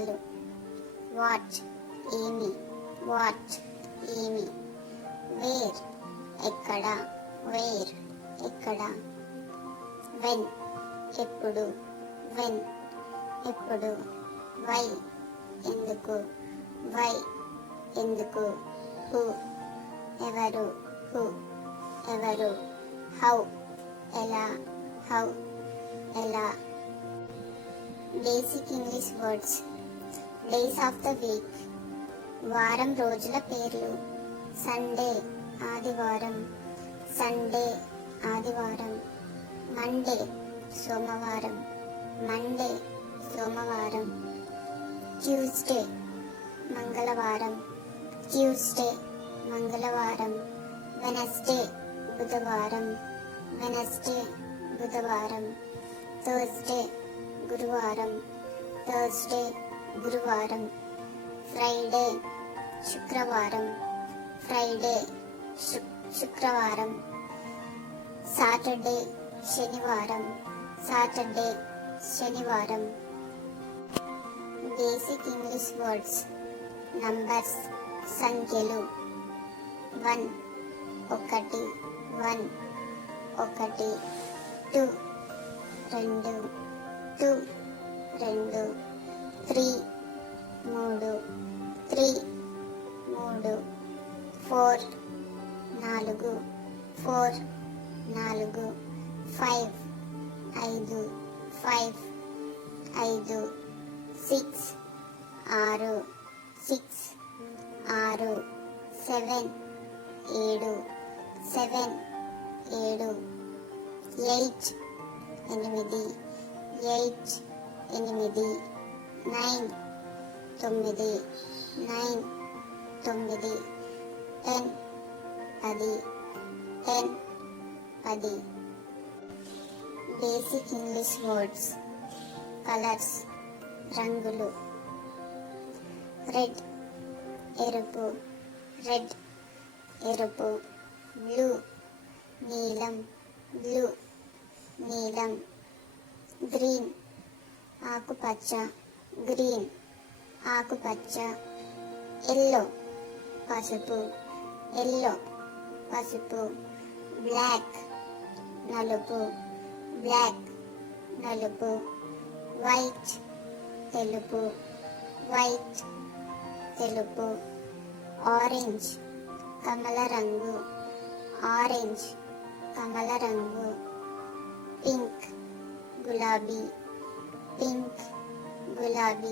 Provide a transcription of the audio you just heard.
పదాలు వాట్ ఏమి? వాట్ ఏమి? వేర్ ఎక్కడ? వేర్ ఎక్కడ? వెన్ ఎప్పుడు? వెన్ ఎప్పుడు? వై ఎందుకు? వై ఎందుకు? హూ ఎవరు? హూ ఎవరు? హౌ ఎలా? హౌ ఎలా? Basic English words. Days of the week వారం రోజుల పేర్లు. సండే ఆదివారం. సండే ఆదివారం. మండే సోమవారం. మండే సోమవారం. ట్యూస్డే మంగళవారం. ట్యూస్డే మంగళవారం. వెనస్డే బుధవారం. వెనస్డే బుధవారం. థర్స్డే గురువారం. థర్స్డే గురువారం. ఫ్రైడే శుక్రవారం. ఫ్రైడే శుక్రవారం. సాటర్డే శనివారం. సాటర్డే శనివారం. బేసిక్ ఇంగ్లీష్ వర్డ్స్ నంబర్స్ సంఖ్యలు. వన్ ఒకటి వన్ ఒకటి టూ రెండు టూ రెండు. నాలుగు ఫోర్ నాలుగు ఫైవ్ ఐదు ఫైవ్ ఐదు సిక్స్ ఆరు సిక్స్ ఆరు సెవెన్ ఏడు సెవెన్ ఏడు ఎయిట్ ఎనిమిది ఎయిట్ ఎనిమిది నైన్ తొమ్మిది నైన్ తొమ్మిది టెన్ పది. టెన్ పది. బేసిక్ ఇంగ్లీష్ వర్డ్స్ కలర్స్ రంగులు. రెడ్ ఎరుపు. రెడ్ ఎరుపు. బ్లూ నీలం. బ్లూ నీలం. గ్రీన్ ఆకుపచ్చ. గ్రీన్ ఆకుపచ్చ. ఎల్లో పసుపు. ఎల్లో పసుపు బ్లాక్ నలుపు బ్లాక్ నలుపు వైట్ తెలుపు వైట్ తెలుపు ఆరెంజ్ కమల రంగు ఆరెంజ్ కమల రంగు పింక్ గులాబీ పింక్ గులాబీ.